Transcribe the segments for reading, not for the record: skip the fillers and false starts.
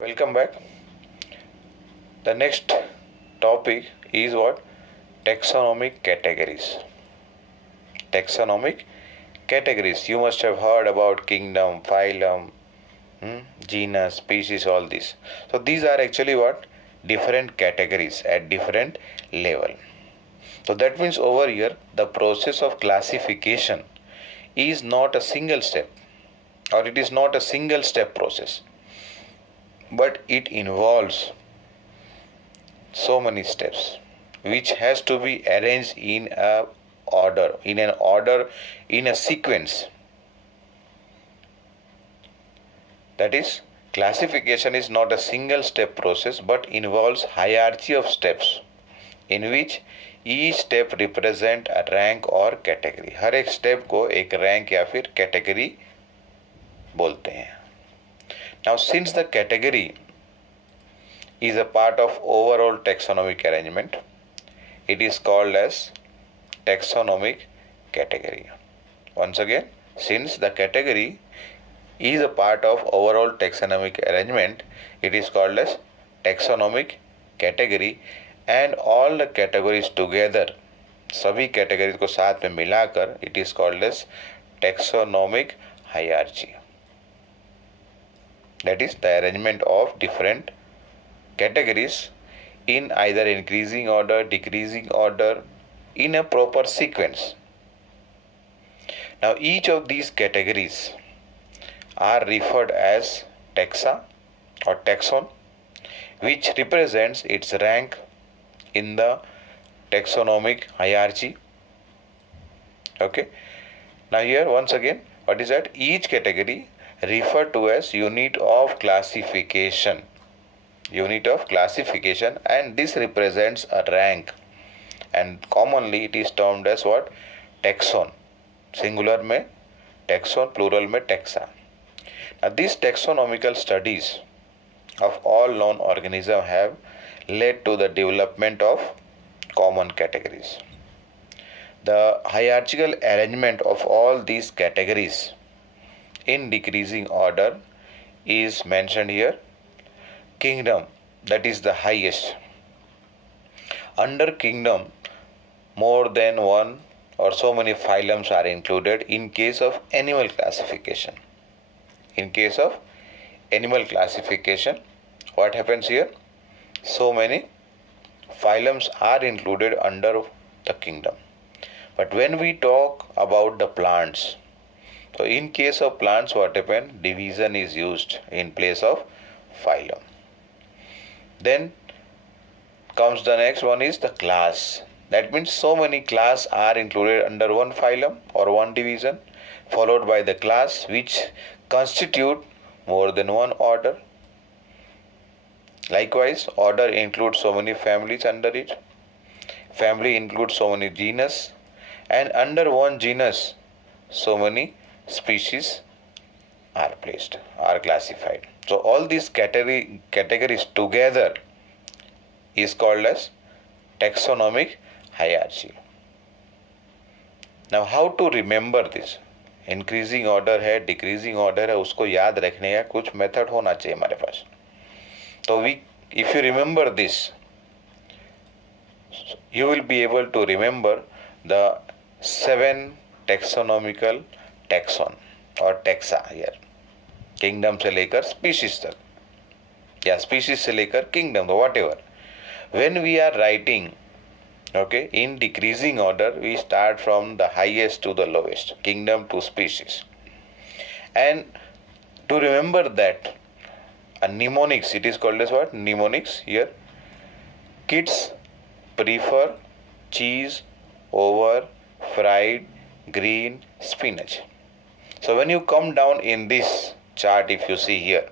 Welcome back. The next topic is what? Taxonomic categories. Taxonomic categories. You must have heard about kingdom, phylum, genus, species, all this. So these are actually what? Different categories at different level. So that means over here the process of classification is not a single step, or it is not a single step process, but it involves so many steps which has to be arranged in a order, in a sequence. That is, classification is not a single step process but involves hierarchy of steps in which each step represent a rank or category. हर एक step को एक rank या फिर category बोलते हैं. Now since the category is a part of overall taxonomic arrangement, it is called as taxonomic category. Once again, since the category is a part of overall taxonomic arrangement, it is called as taxonomic category, and all the categories together, सभी categories को साथ में मिलाकर, it is called as taxonomic hierarchy. That is the arrangement of different categories in either increasing order, decreasing order, in a proper sequence. Now each of these categories are referred as taxa or taxon, which represents its rank in the taxonomic hierarchy. Okay. Now here once again, what is that? Each category referred to as unit of classification. Unit of classification, and this represents a rank, and commonly it is termed as what? Taxon. Singular में taxon, plural में taxa. Now these taxonomical studies of all known organisms have led to the development of common categories. The hierarchical arrangement of all these categories in decreasing order is mentioned here. Kingdom, that is the highest. Under kingdom, more than one or so many phylums are included in case of animal classification. In case of animal classification, what happens here? So many phylums are included under the kingdom. But when we talk about the plants, so in case of plants, what happens? Division is used in place of phylum. Then comes the next one is the class. That means so many class are included under one phylum or one division, followed by the class which constitute more than one order. Likewise, order includes so many families under it. Family includes so many genus, and under one genus, so many species are placed, are classified. So all these categories together is called as taxonomic hierarchy. Now how to remember this? Increasing order है, decreasing order है, उसको याद रखने का कुछ method होना चाहिए हमारे पास. तो if you remember this, you will be able to remember the 7 taxonomical taxon or taxa here. Kingdom से लेकर स्पीशीज तक, या स्पीशीज से लेकर kingdom, whatever. When we are writing, okay, in decreasing order, we start from the highest to the lowest, kingdom to species. And to remember that, a mnemonics, it is called as what? Mnemonics here. Kids prefer cheese over fried green spinach. So when you come down in this chart, if you see here,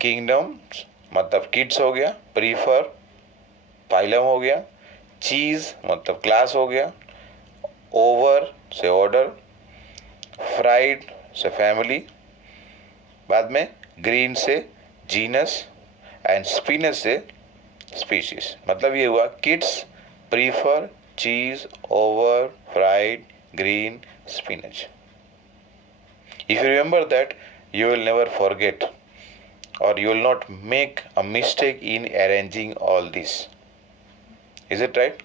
kingdoms मतलब kids हो गया, prefer phylum हो गया, cheese मतलब class हो गया, over से order, fried से family, बाद में green से genus and spinach से species. मतलब ये हुआ kids prefer cheese over fried green spinach. If you remember that, you will never forget or you will not make a mistake in arranging all this. Is it right?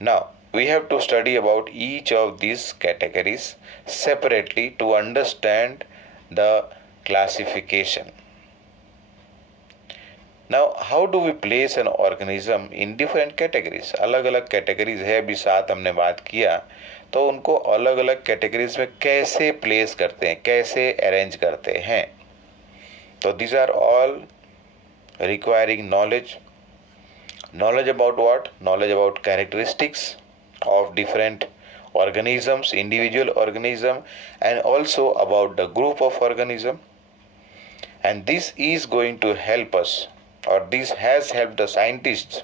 Now we have to study about each of these categories separately to understand the classification. Now how do we place an organism in different categories? अलग अलग categories है, अभी साथ हमने बात किया, तो उनको अलग अलग categories में कैसे place करते हैं, कैसे arrange करते हैं. तो these are all requiring knowledge. Knowledge about what? Knowledge about characteristics of different organisms, individual organism, and also about the group of organism. And this is going to help us, or this has helped the scientists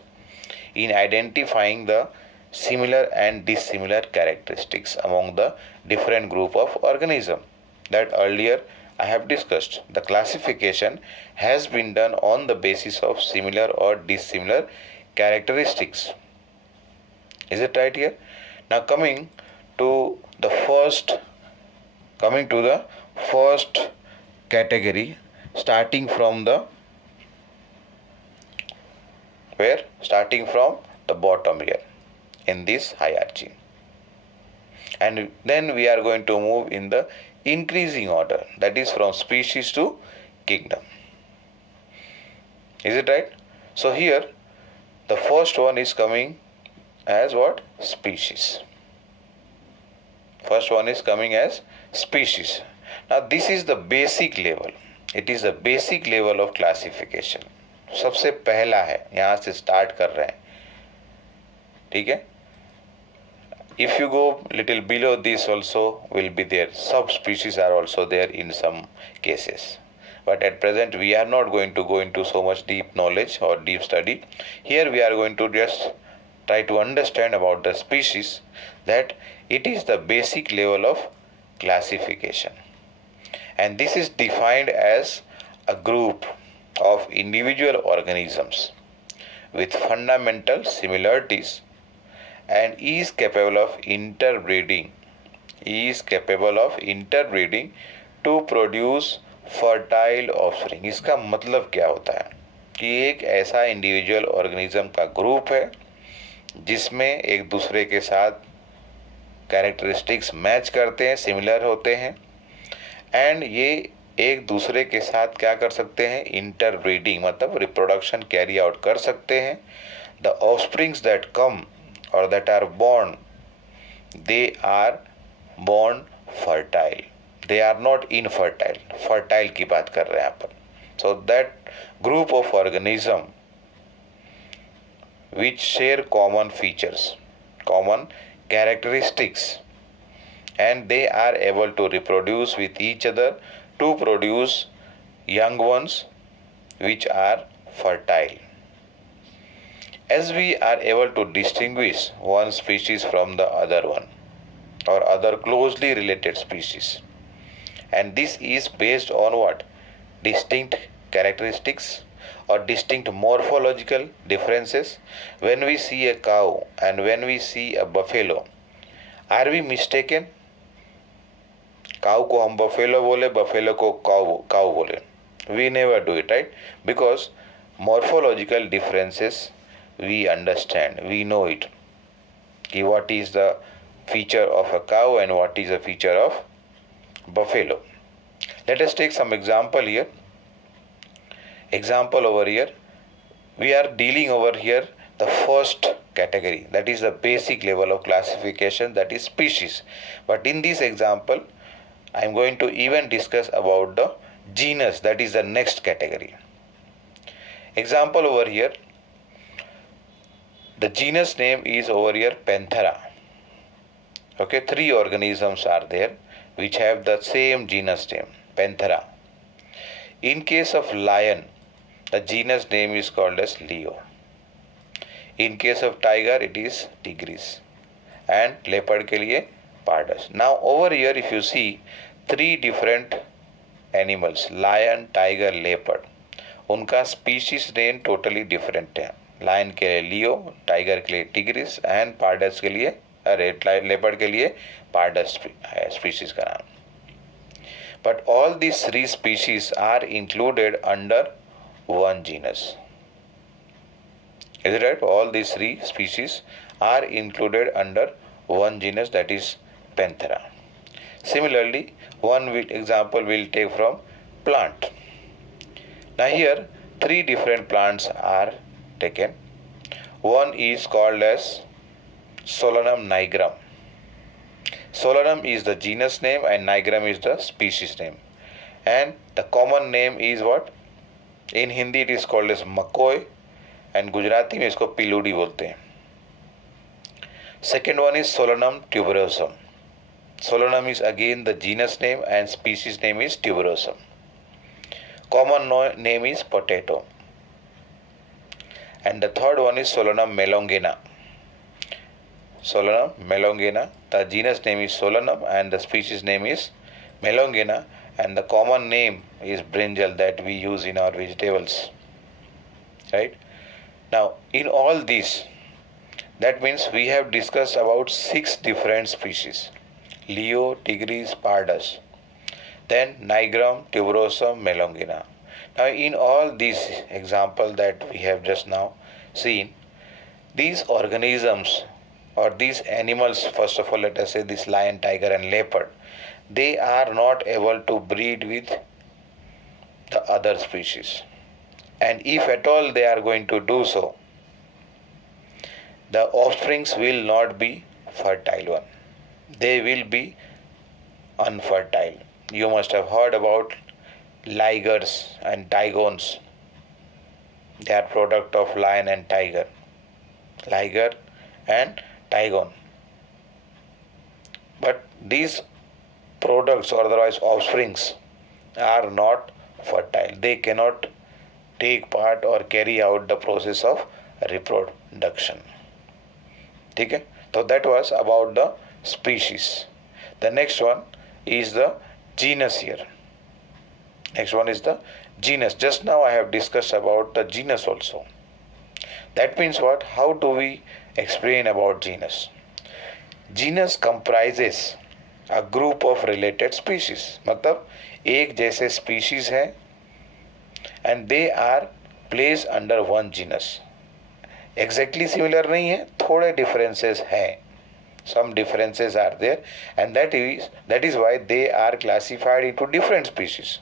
in identifying the similar and dissimilar characteristics among the different group of organism that earlier I have discussed. The classification has been done on the basis of similar or dissimilar characteristics. Is it right here? Now coming to the first category, starting from the bottom here in this hierarchy, and then we are going to move in the increasing order, that is from species to kingdom. Is it right? So here the first one is coming as what? Species. First one is coming as species. Now this is the basic level. It is the basic level of classification. सबसे पहला है, यहाँ से start कर रहे हैं. ठीक है. If you go little below this also will be there. Subspecies are also there in some cases. But at present we are not going to go into so much deep knowledge or deep study. Here we are going to just try to understand about the species, that it is the basic level of classification. And this is defined as a group of individual organisms with fundamental similarities and is capable of interbreeding to produce fertile offspring. इसका मतलब क्या होता है कि एक ऐसा individual organism का group है जिसमें एक दूसरे के साथ कैरेक्टरिस्टिक्स मैच करते हैं, सिमिलर होते हैं, एंड ये एक दूसरे के साथ क्या कर सकते हैं? इंटरब्रीडिंग, मतलब रिप्रोडक्शन कैरी आउट कर सकते हैं. द ऑफस्प्रिंग्स दैट कम और that are born, they are born fertile, they are not infertile. Fertile की बात कर रहे हैं यहाँ पर. So that group of organism which share common features, common characteristics, and they are able to reproduce with each other to produce young ones which are fertile. As we are able to distinguish one species from the other one or other closely related species, and this is based on what? Distinct characteristics or distinct morphological differences. When we see a cow and when we see a buffalo, are we mistaken? काऊ को हम buffalo बोले, buffalo को काऊ बोले. We never do it, right? Because morphological differences we understand, we know it. What is the feature of a cow and what is the feature of buffalo. Let us take some example here. Example over here, we are dealing over here the first category, that is the basic level of classification, that is species. But in this example I am going to even discuss about the genus, that is the next category. Example over here, the genus name is over here Panthera. Okay, 3 organisms are there which have the same genus name, Panthera. In case of lion, the genus name is called as Leo. In case of tiger, it is Tigris, and leopard के लिए Pardus. Now over here, if you see 3 different animals, lion, tiger, leopard, उनका species name totally different है. Lion के लिए Leo, tiger के लिए Tigris, and Pardus के लिए leopard के लिए Pardus species का नाम. But all these three species are included under one genus. Is it right? All these three species are included under one genus, that is Panthera. Similarly, one example we'll take from plant. Now here three different plants are taken. One is called as Solanum nigrum. Solanum is the genus name and nigrum is the species name. And the common name is what? In Hindi it is called as मकोय and Gujarati में इसको पिलूडी बोलते हैं. Second one is Solanum tuberosum. Solanum is again the genus name and species name is tuberosum. Common name is potato. And the third one is Solanum melongena. Solanum melongena. The genus name is Solanum and the species name is melongena, and the common name is brinjal that we use in our vegetables. Right? Now, in all these, that means we have discussed about 6 different species. Leo, Tigris, Pardus. Then Nigrum, Tuberosum, Melongena. Now, in all these examples that we have just now seen, these organisms or these animals, first of all, let us say this lion, tiger and leopard, they are not able to breed with the other species. And if at all they are going to do so, the offsprings will not be fertile one. They will be unfertile. You must have heard about ligers and tigons. They are product of lion and tiger. Liger and tigon. But these products or otherwise offsprings are not fertile. They cannot take part or carry out the process of reproduction. Okay? So that was about the species. The next one is the genus here. Next one is the genus. Just now I have discussed about the genus also. That means what? How do we explain about genus? Genus comprises a group of related species. मतलब एक जैसे species हैं and they are placed under one genus. Exactly similar नहीं है, थोड़े differences हैं. Some differences are there, and that is why they are classified into different species.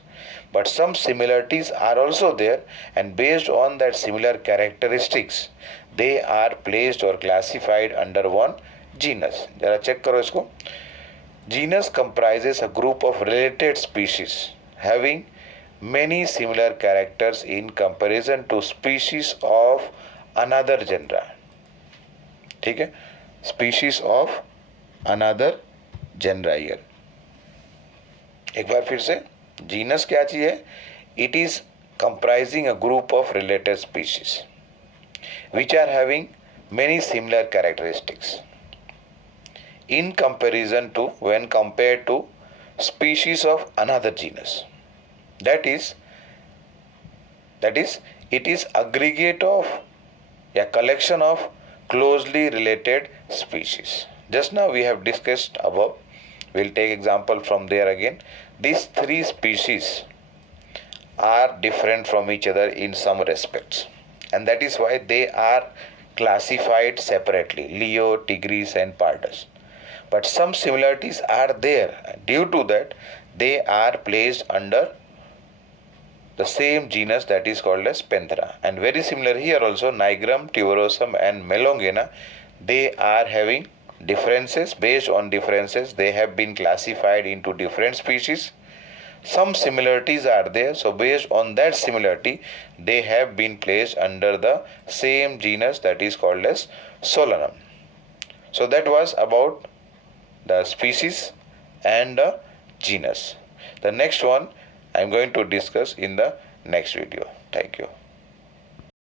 But some similarities are also there, and based on that similar characteristics, they are placed or classified under one genus. जरा check करो इसको. Genus comprises a group of related species having many similar characters in comparison to species of another genre. ठीक है? Species of another genre here. एक बार फिर से, genus क्या चीज है? It is comprising a group of related species which are having many similar characteristics in comparison to, when compared to species of another genus. That is it is aggregate of a collection of closely related species. Just now we have discussed above. We'll take example from there again. These three species are different from each other in some respects, and that is why they are classified separately, Leo, Tigris and Pardus. But some similarities are there. Due to that, they are placed under the same genus, that is called as Panthera. And very similar here also, Nigrum, Tuberosum and Melongena, they are having differences. Based on differences, they have been classified into different species. Some similarities are there, so based on that similarity, they have been placed under the same genus, that is called as Solanum. So that was about the species and the genus. The next one I am going to discuss in the next video. Thank you.